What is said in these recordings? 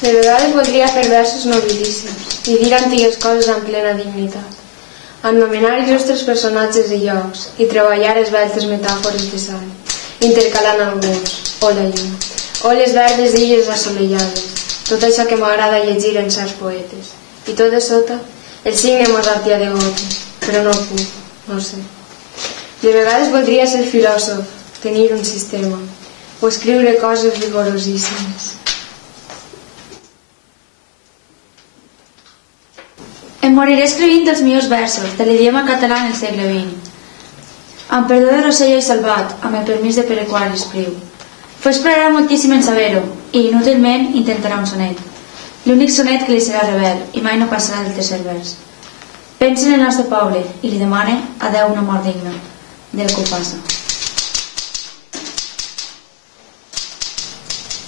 De vegades voldria fer versos nobilíssims i dir antigues coses amb plena dignitat, anomenar il·lustres personatges i llocs i treballar esveltes metàfores de sal, intercalant alguns, o la llum, o les verdes illes assolellades, tot això que m'agrada llegir en certs poetes, i tot de sota el signe mozartià de Goethe, però no puc, no sé. De vegades voldria ser filòsof, tenir un sistema, o escriure coses rigorosíssimes. Em moriré escrivint els meus versos de l'idioma català en el segle XX. Amb perdó de Rosselló i Salvat, amb el permís de Pere Quart Espriu. Fos esperarà moltíssim en saber-ho, i inútilment intentarà un sonet. L'únic sonet que li serà rebel, i mai no passarà del tercer vers. Pensa en el nostre poble, i li demana a Déu una mort digna, del que ho passa.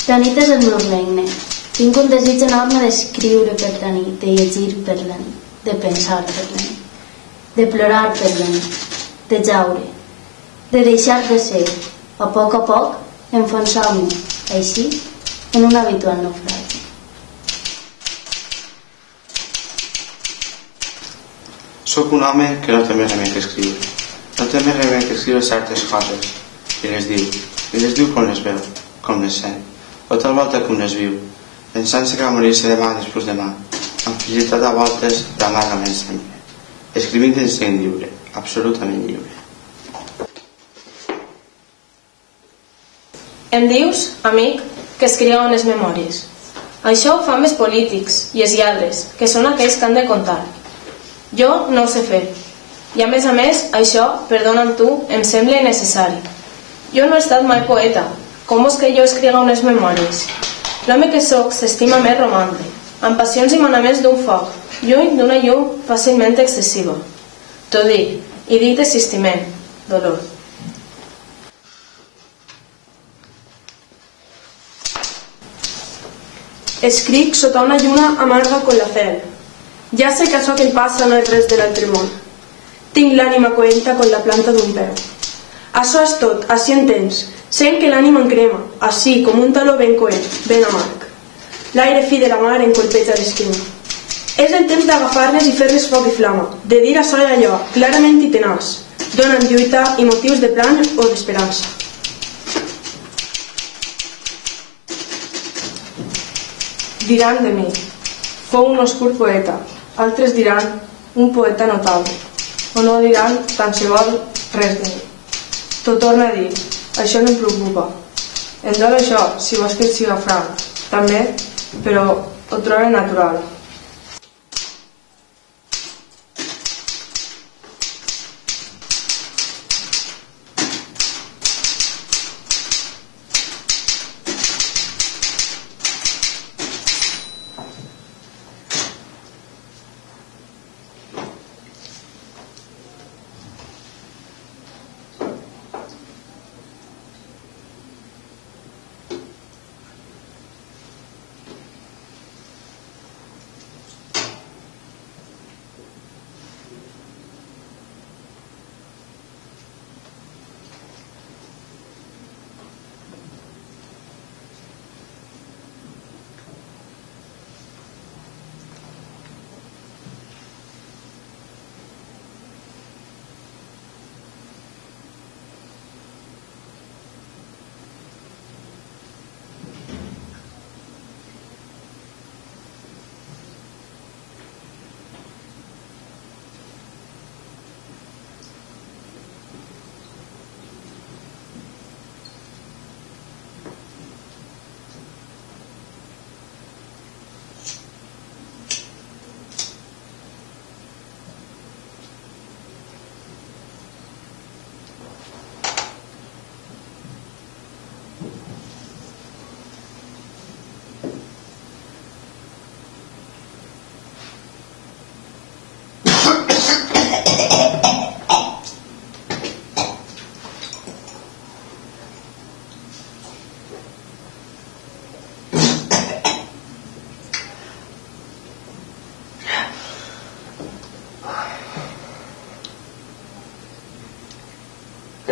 La nit és el meu regne. Tinc un desig enorme d'escriure per la nit, de llegir per la nit, de pensar per la nit, de plorar per la nit, de jaure, de deixar de ser, a poc, enfonsar-me, així, en un habitual naufragi. Soc un home que no té més remei que escriure. No té més remei que escriure certes coses, i les diu com les veu, com les sent, o tal volta com les viu, pensant-se que va morir-se demà després demà, amb felicitat a voltes d'amargament sempre, escrivint en sent lliure, absolutament lliure. Em dius, amic, que escriu unes memòries. Això ho fan els polítics i els lladres, que són aquells que han de contar. Jo no ho sé fer. I a més, això, perdona'm tu, em sembla innecessari. Jo no he estat mai poeta. Com és que jo escriga unes memòries? L'home que sóc s'estima més romàntic, amb passions i manaments d'un foc, lluny d'una llum fàcilment excessiva. T'ho dic, i dic desistiment, dolor. Escric sota una lluna amarga con la cel. Ja sé que això que em passa no és res de l'altre món. Tinc l'ànima coenta con la planta d'un peu. Això és tot, així entens. Sent que l'ànima em crema, així com un taló ben coent, ben amarg. L'aire fi de la mar em colpeja l'esquena. És el temps d'agafar-les i fer-les foc i flama, de dir això i allò, clarament i tenaç. Donen lluita i motius de plan o d'esperança. Diran de mi, fou un oscur poeta. Altres diran, un poeta notable. O no diran, tant se vol, res de mi. T'ho torno a dir, això no em preocupa. Em dol això, si vols que et siga franc. També, però ho trobo natural.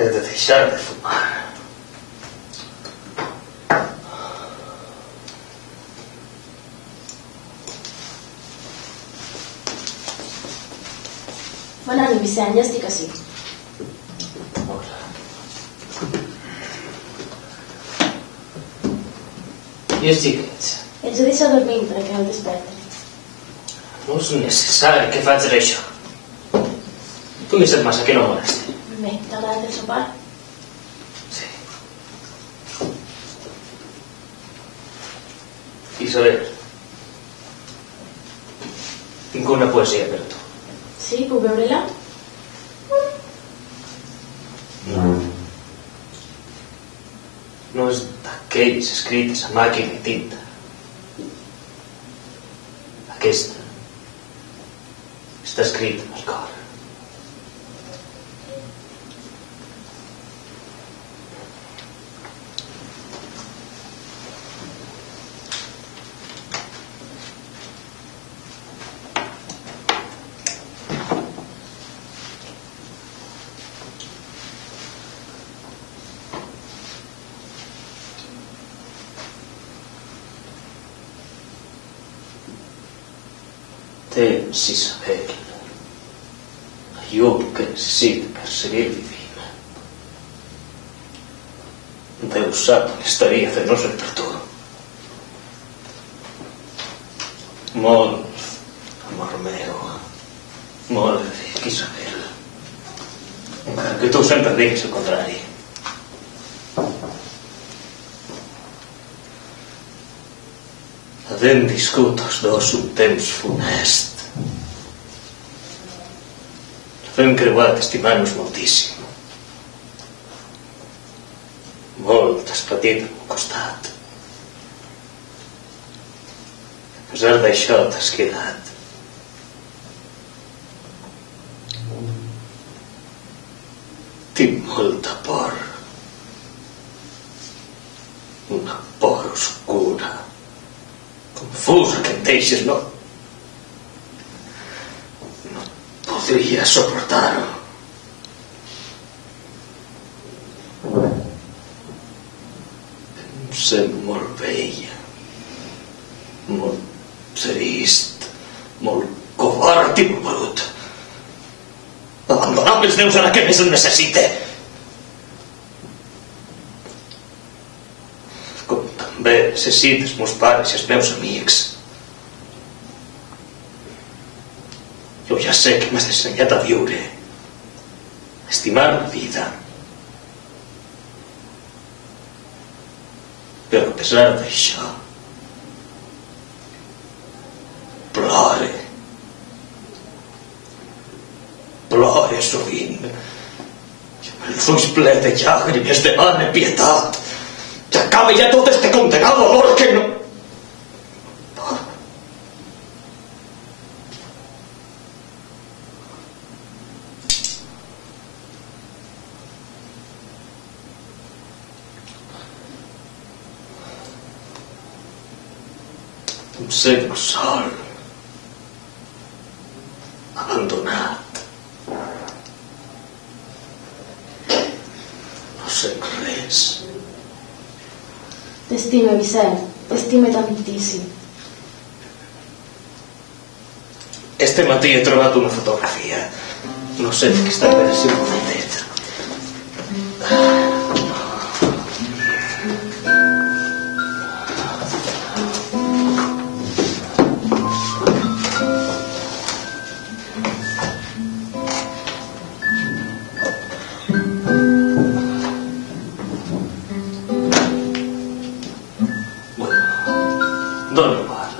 He de deixar de fumar. Bona nit, Vicent, ja estic ací. I els xiquets? Els he deixat dormint perquè no desperten. No és necessari que facis això. Tu m'hi saps massa que no molesti. Bé, t'ha agradat el sopar? Sí. Isabel, tinc una poesia per tu. Sí, puc veure-la? No és d'aquells escrits a màquina i tinta. Aquesta està escrita amb el cor. Tens, Isabel, la llum que necessita per seguir vivint. Déu sap on estaria de no ser per tu. Molt, amor meu, molt dic, Isabel. Encara que tu sempre diguis el contrari. Havent viscut els dos un temps funest. Havent creuat estimant-nos moltíssim. Molt has patit al meu costat. A pesar d'això t'has quedat. Tinc molta por. Una por oscura. Confusa que em deixes, no podria suportar-ho. Em sent molt vella, molt trist, molt covard i molt brut. Abandonar els déus ara que més el necessite. També necessito els meus pares i els meus amics. Jo ja sé que m'has ensenyat a viure, a estimar la vida. Però a pesar d'això, plore. Plore sovint. I amb els ulls plens de llàgrimes demane pietat. Que acabe ya todo este condenado amor que no... Em sento sol, abandonat. No sé res. T'estime, Vicent. T'estime tantíssim. Este matí he trobat una fotografia. No sé de què està per si un momentet. Dona igual.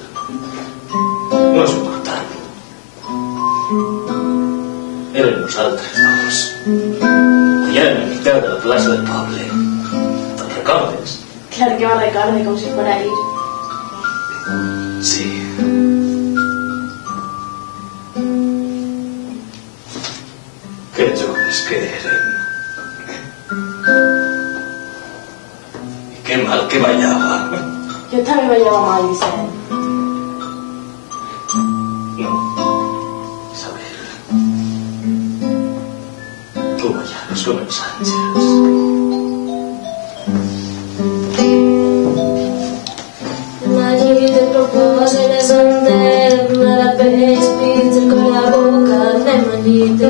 No és important. Eren nosaltres dos. Allà en el mitjà de la plaça del poble. Te'n recordes? Clar que me'n recorde, com si fora ahir. Sí. Que joves que eren. I que mal que ballava. Jo també ballava mal, Vicent. No, Isabel. Tu ballaves com els àngels. Imagini te proposen es andem a la peix, pits con la boca, anem a nit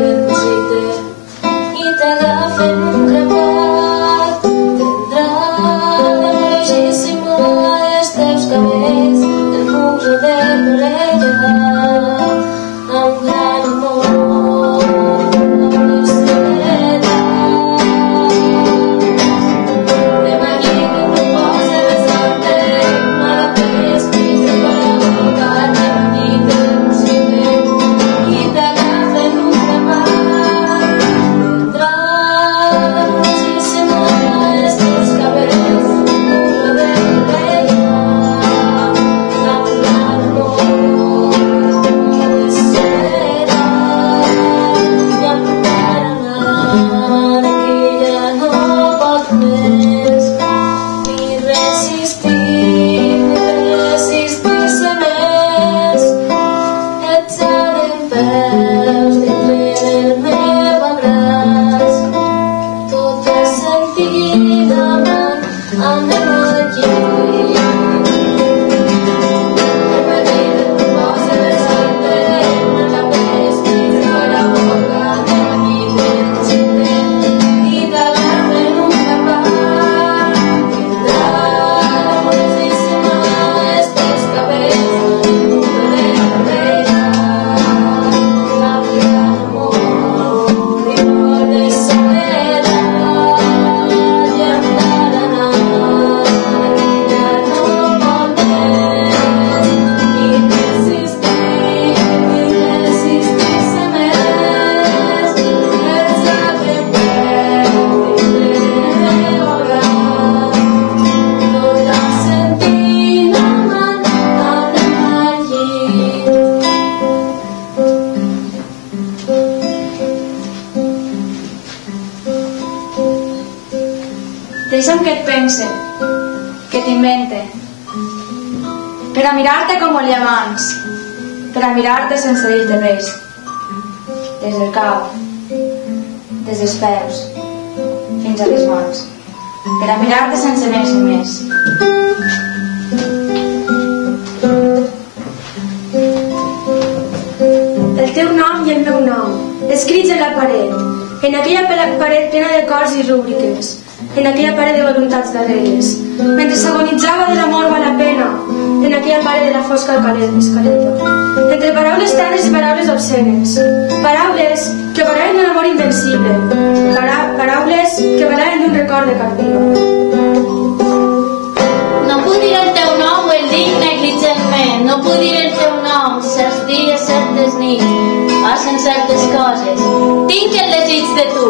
Deixa'm que et pense, que t'invente. Per a mirar-te com volia abans, per a mirar-te sense dir-te res. Des del cap, des dels peus, fins a les mans. Per a mirar-te sense més i més. El teu nom i el meu nom, escrits en la paret, en aquella paret plena de cors i rúbriques, en aquella paret de voluntats darreres, mentre s'agonitzava de l'amor val la pena, en aquella paret de la fosca escaleta, entre paraules terres i paraules obscenes, paraules que parlaven d'un amor invencible, paraules que parlaven d'un record de Carpino. No puc dir el teu nom o el dic negligentment, no puc dir el teu nom, certs dies, certes nits, passen certes coses, tinc el desig de tu.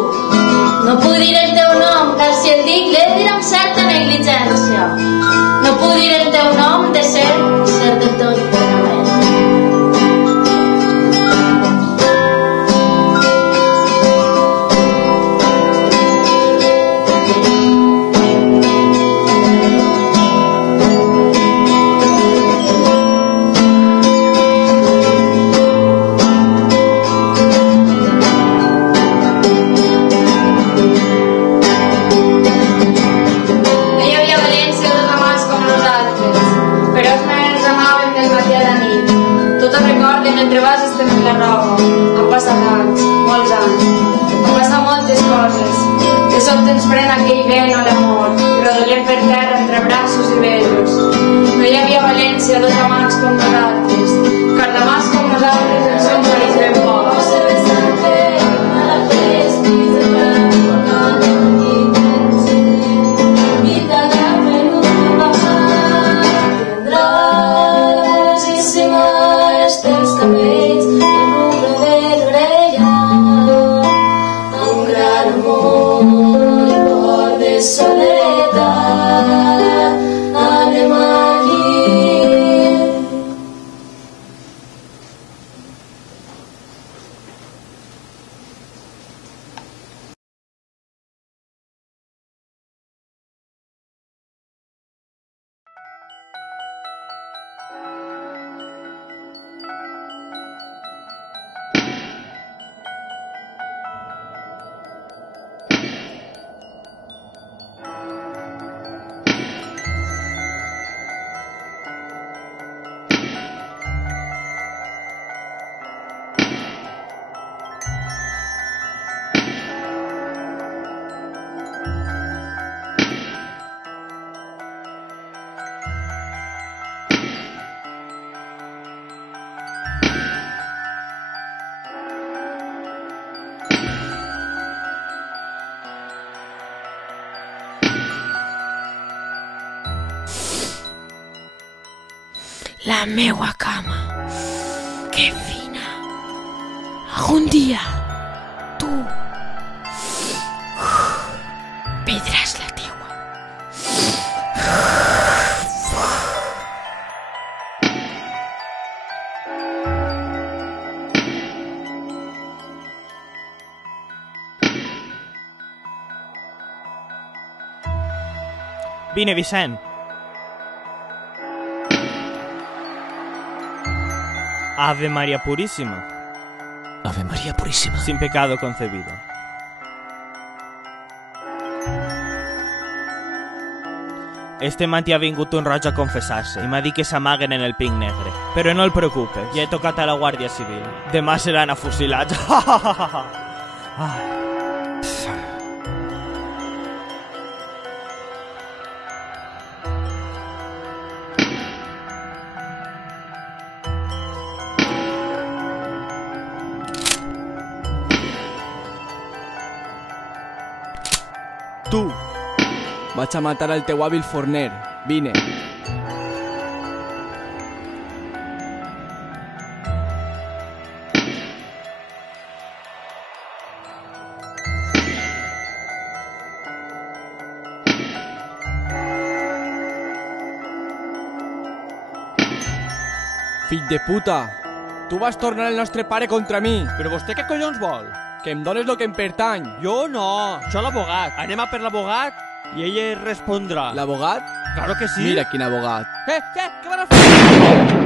No puc dir el teu nom, car si el dic l'he de dir amb certa negligència. No puc dir el teu nom de ser del tot plenament. Mentre vas estenent la roba, han passat anys, molts anys, han passat moltes coses. De sobte ens pren aquell vent o l'amor, rodolem per terra entre braços i besos. No hi havia València dos amants com nosaltres, car d'amants com nosaltres en som parits ben pocs. La meua cama, que fina. Algun dia, tu perdràs la teua. Vine, Vicent. Ave María Purísima. Ave María Purísima. Sin pecado concebido. Este mati ha vingut un roig a confessar-se i m'ha dit que s'amaguen en el Pink Negre. Però no el preocupes, ja he tocat a la Guàrdia Civil. Demà seran afusilats. Tu! Vaig a matar al teu hàbil forner. Vine. Fill de puta! Tu vas tornar el nostre pare contra mi. Però vostè què collons vol? Que em dones lo que em pertany. Jo no, això l'abogat. Anem a per l'abogat Y ella respondrá... ¿L'abogat? Claro que sí. Mira quin abogat. ¿Qué van a hacer?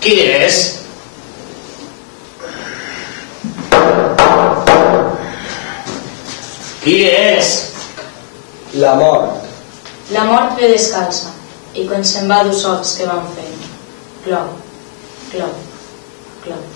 Qui és? Qui és? La mort. La mort ve descalça, i quan se'n va dos sols que van fent. Clou, clou, clou.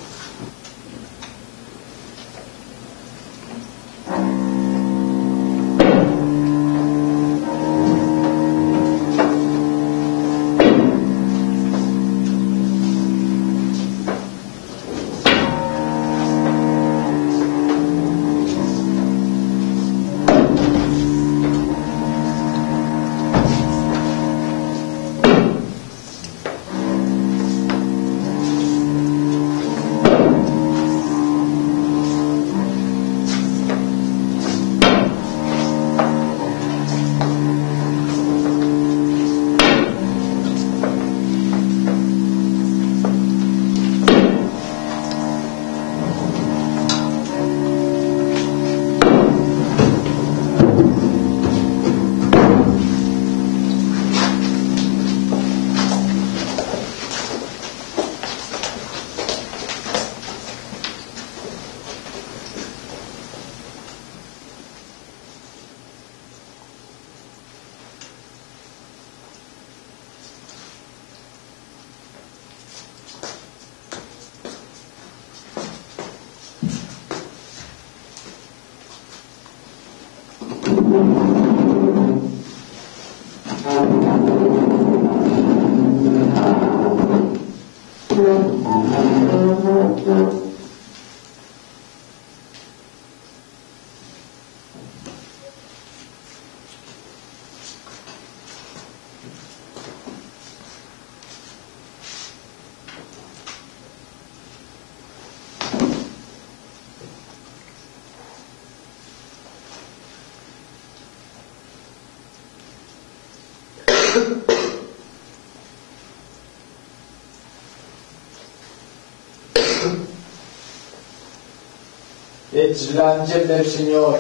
Ets l'àngel del Senyor,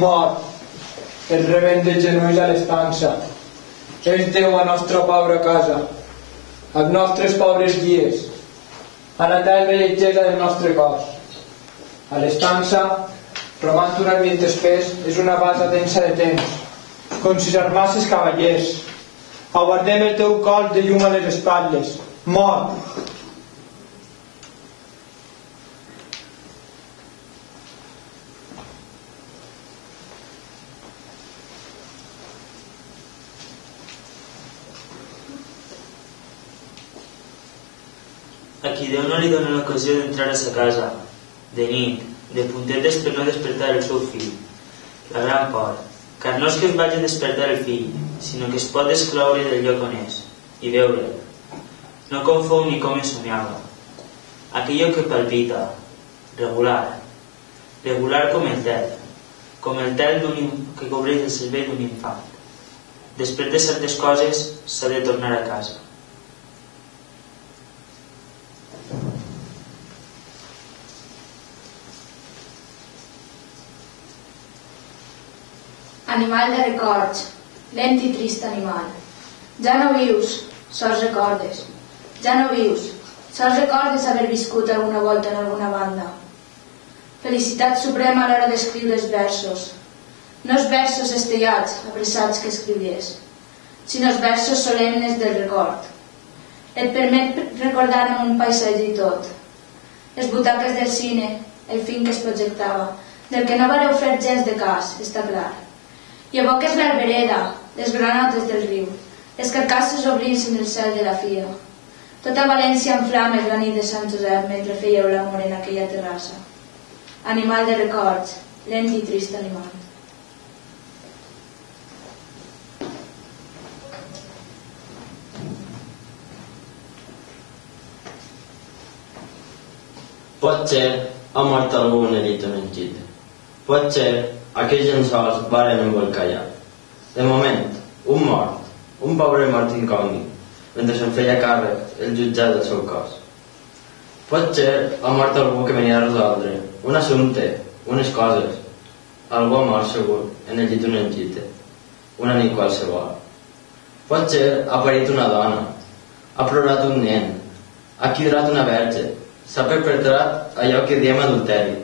mort. El rebent de genolls a l'estança. És Déu a nostra pobra casa, als nostres pobres dies, a la terra lletgesa del nostre cos. A l'estança, romant un ambient espès, és una basa tensa de temps, com si s'armasses cavallers. Aguardem el teu cos de llum a les espatlles, mort. A qui Déu no li dona l'ocasió d'entrar a sa casa, de nit, de puntetes per no despertar el seu fill. La gran por, car no és que es vagi a despertar el fill, sinó que es pot excloure del lloc on és, i veure'l. No confon ni com es somiava. Aquello que palpita, regular, regular com el tel que cobreix el cervell d'un infant. Després de certes coses s'ha de tornar a casa. Animal de records, lent i trist animal. Ja no vius, sols recordes. Ja no vius, sols recordes haver viscut alguna volta en alguna banda. Felicitat suprema a l'hora d'escriure els versos. No els versos estellats, apressats que escrivies, sinó els versos solemnes del record. Et permet recordar amb un paisatge i tot. Les butaques del cine, el film que es projectava, del que no vareu fer gens de cas, està clar. I evoques l'albereda, les granotes del riu, les carcasses obrint-se en el cel de la fira. Tota València en flames la nit de Sant Josep mentre fèieu l'amor en aquella terrassa. Animal de records, lent i trist animal. Potser ha mort algú en el llit on en llit. Potser aquells llençols varen embolcallar. De moment, un mort, un pobre mort incògnit, mentre se'n feia càrrec el jutjat del seu cos. Potser ha mort algú que venia a resoldre un assumpte, unes coses. Algú ha mort segur en el llit on en llit, una nit qualsevol. Potser ha parit una dona, ha plorat un nen, ha quidrat una verge, s'ha perpetrat allò que diem adulteri.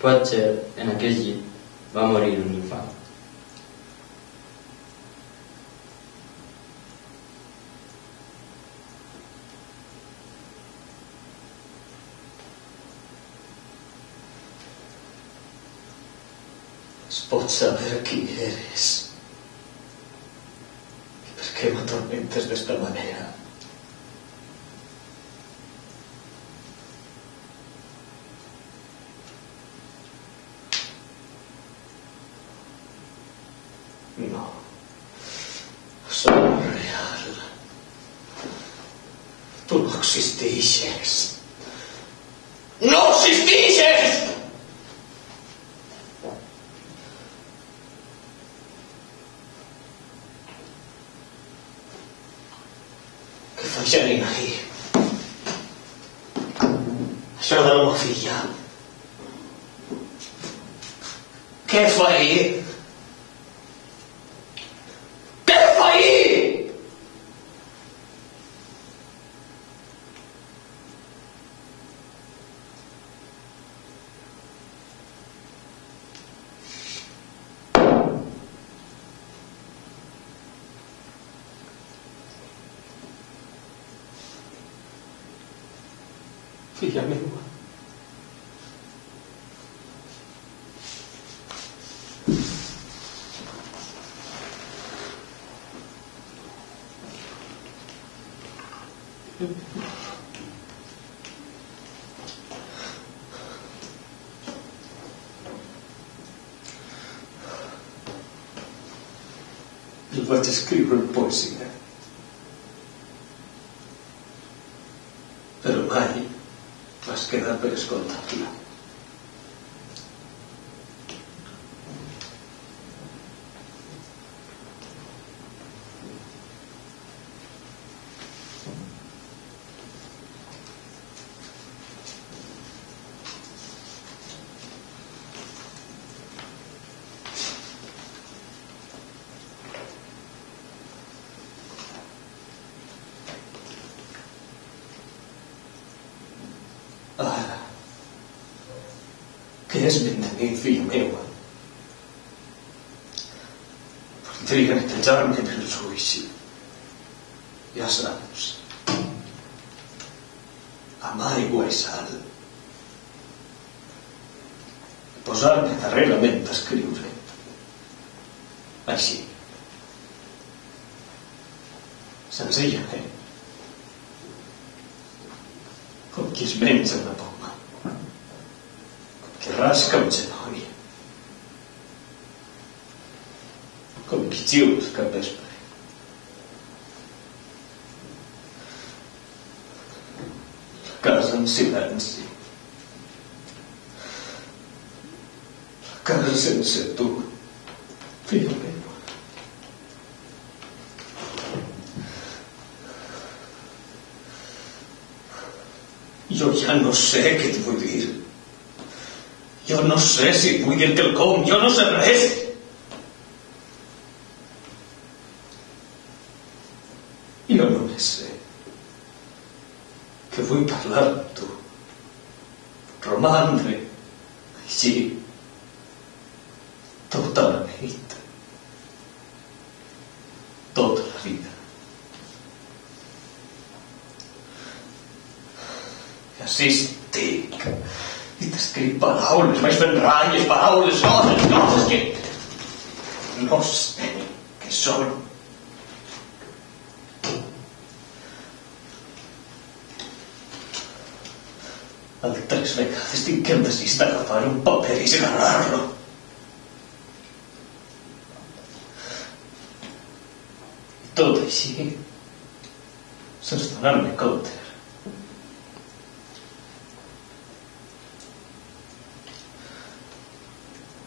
Potser en aquest llit va morir un infant. Es pot saber qui eres i per què m'atormentes d'esta manera. No, soc real. Tu no existeixes. No existeixes! Què fa Janina aquí? Això de la meva filla. Què fa ahir? Filla meva. El vaig escriure en poesia. Però mai vas quedar per escoltar-la. és ben de nit, filla meua. Voldria netejar-me pels ulls. Ja saps, amb aigua i sal. Posar-me darrerament a escriure. Així. Senzillament. Com qui es menja una poma. Com qui rasca un genoll. Com qui xius cap vespre. La casa en silenci. La casa sense tu, filla meva. Jo ja no sé què et vull dir. Jo no sé si vull dir quelcom, jo no sé res. Jo només sé que vull parlar amb tu, romandre així tota la nit, tota la vida. I així estic, i t'escric paraules, vaig fent ratlles, paraules, coses que no sé què són. Altres vegades tinc el desig d'agafar un paper i esgarrar-lo. I tot així, sense donar-me compte.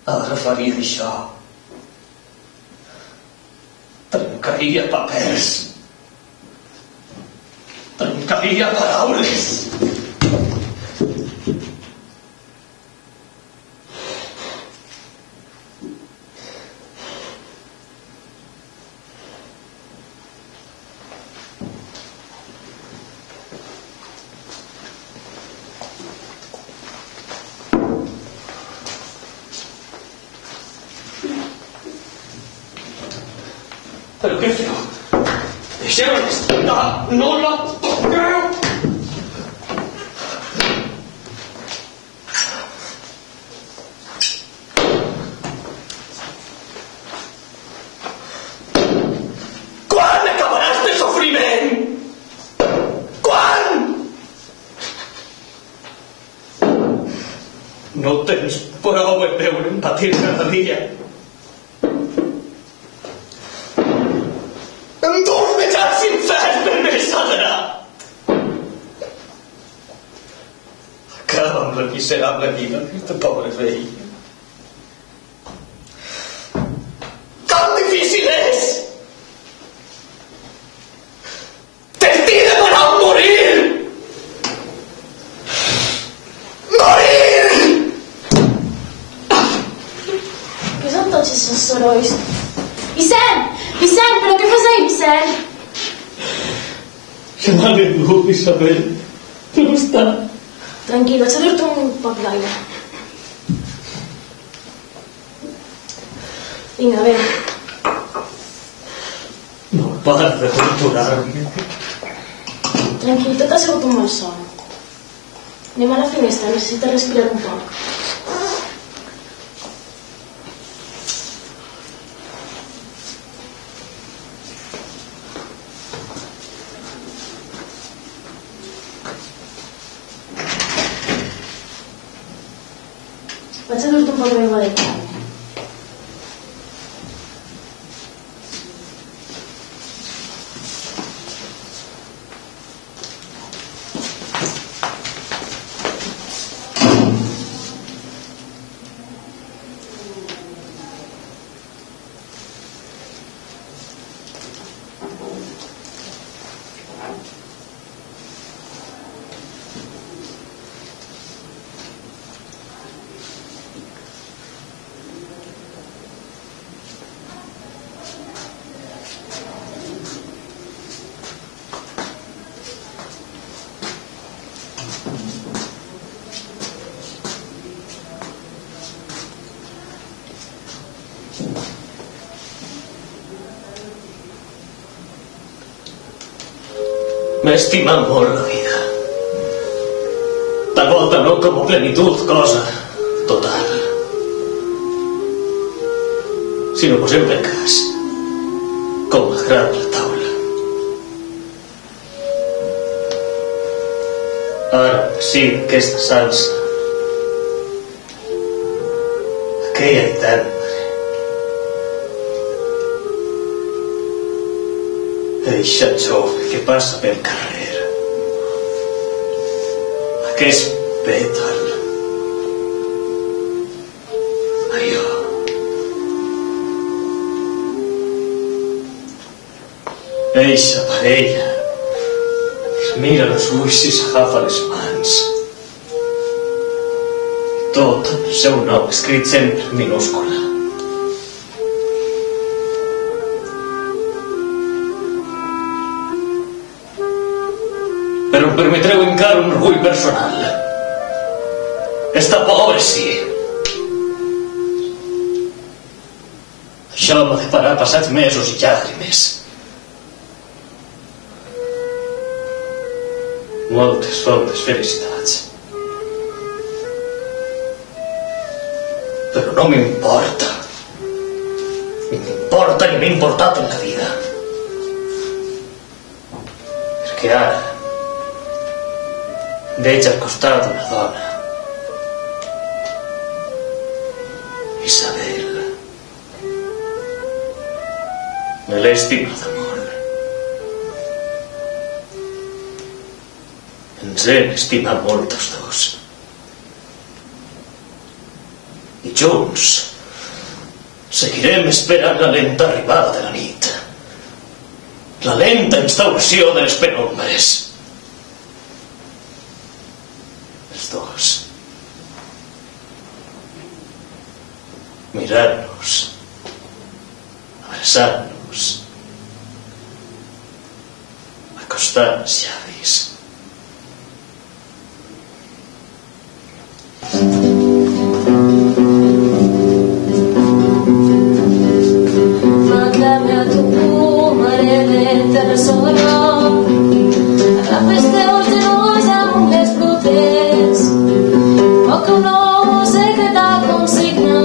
Ara faria això. Trencaria papers. Trencaria paraules. Però què feu? Deixeu-la estar, no la toqueu! Quan acabaràs de sofriment? Quan? No tens prou en veure'm patir cada dia. La miserable vida d'aquesta pobra veïna. Com difícil és! T'estic demanant morir! Morir! Què són tots aquests sorolls? Vicent! Vicent, però què fas ahí, Vicent? Se m'ha vingut, Isabel. Com està? Tranquil·la, s'ha dur-te un poc d'aigua. Vinga, bé. No para de torturar-me. Tranquil, tot ha sigut un malson. Anem a la finestra, necessita respirar un poc. Vaig a dur-te un poc d'aigua de carn. m'he estimat molt la vida. Tal volta no com a plenitud, cosa total, sinó posem per cas com m'agrada la taula. Ara sí, aquesta salsa, aquella eterna, eixa jove que passa pel carrer, aquest pètal, allò. Eixa parella es mira els ulls i s'agafa les mans. Tot amb el seu nom escrit sempre en minúscula. Però em permetreu encara un orgull personal. Esta pobra sí. Això m'ha de parar passats mesos i llàgrimes. Moltes felicitats. Però no m'importa. Ni m'importa ni m'ha importat en la vida. Perquè ara veig al costat una dona, Isabel. Me l'he estimat molt. Ens hem estimat molt els dos. I junts seguirem esperant la lenta arribada de la nit, la lenta instauració de les penombres. Els dos. Mirar-nos, abraçar-nos, acostar els llavis. Mándame a tu mare de tesoro, agafes teus genolls amb les brutes, o que un home secreta consigna,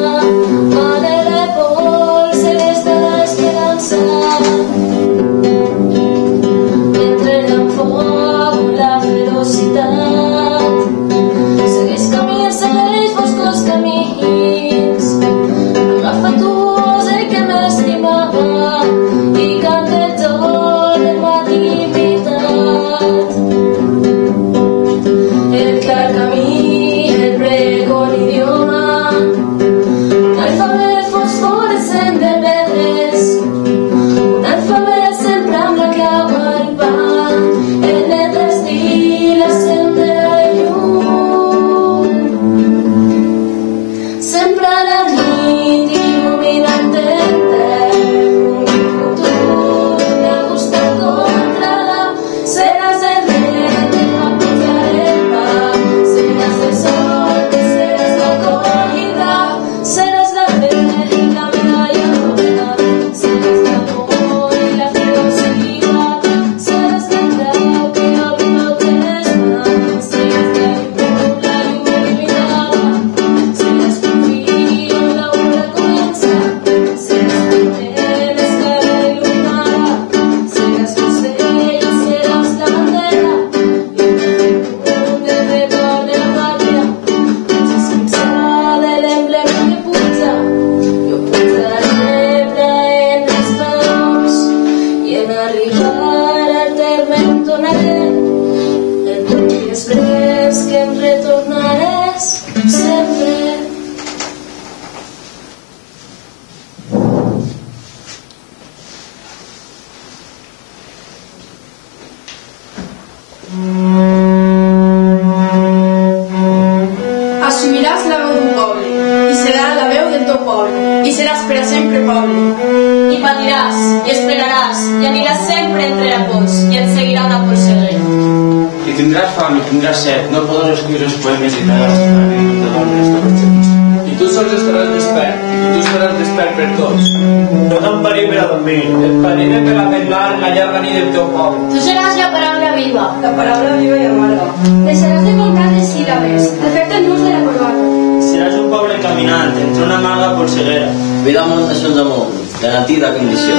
mare de pols, eres de l'esperança. Entre l'enfoc, la ferocitat, segueix camins, segueix boscos camins, agafa tu que m'estimava i canta el tot en ma dignitat. El clar camí, el prego, l'idioma, un alfabet fosforescent de veres, un alfabet sempre amb la clau al pan, el net estil, la sem de la llum. Sempre a la nit il·luminant serás el rey de la puerta, serás el sol, serás la acogida, serás la fe y la medalla dorada, serás el amor y la ferocidad, serás la clave que abre protesta, serás la lluvia iluminada, serás tu fin, la hora comienza, serás la escala iluminada, serás José y serás la bandera, y el retorno de la patria, esa sincera del emblema que pulsa, yo pulsaré en las manos, y en arribar al terme tornaré, el tu després que em retornaràs sempre. Assumiràs la veu d'un poble, i serà la veu del teu poble, i seràs per a sempre poble. I patiràs, i esperaràs, i aniràs sempre entre la pols, i et seguirà una polseguera. I tindràs fam i tindràs set, no podràs escriure els poemes i tallar les paraules de dones de les I tu sols estaràs despert, i tu estaràs despert per tots. No t'han parit per a dormir. Et parime per a vetllar la llarga nit del teu poble. Tu seràs la paraula viva. La paraula viva i amarga. Deixaràs de comptar les síl·labes, de fer-te el nus de la corbata. Seràs un pobre caminant entre una maga polseguera. Vida molt nacions amunt, de natida condició.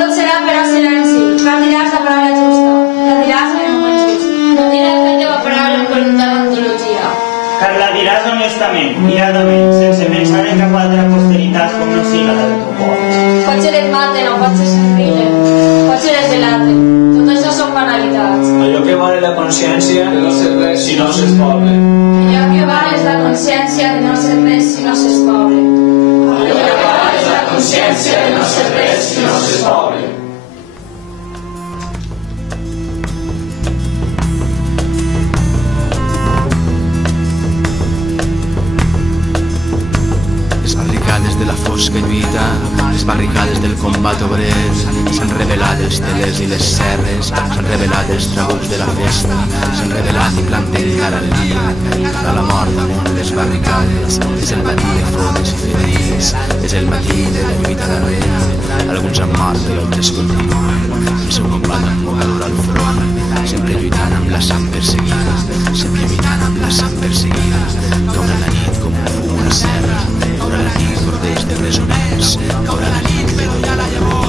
Tot serà per a silenci. No diràs la paraula justa. La diràs en el moment just. No diràs la teva paraula amb voluntat d'antologia. Car la diràs honestament, iradament, sense pensar en cap altra posteritat com no siga la de tu poble. Pot ser et maten o pot ser s'enfrilen. Pot ser et delaten. Tot això són banalitats. Allò que vale la consciència de no ser res si no s'és poble. Allò que val és la consciència de no ser res si no s'és pobre. Allò que val és la consciència de no ser res si no s'és poble. De la fosca lluita, les barricades del combat obrer, s'han revelat els telers i les serres, s'han revelat els trabucs de la festa, s'han revelat i planten cara al dia, cara a la mort damunt les barricades. És el matí de fones i ferides, és el matí de la lluita darrere. Alguns han mort i altres continuen, el seu combat amb mocadura al front, sempre lluitant amb la sang perseguida, sempre lluitant amb la sang perseguida. Caurà la nit com un fum a la serra, caurà la nit corders de presoners, caurà la nit, però ja la llavor.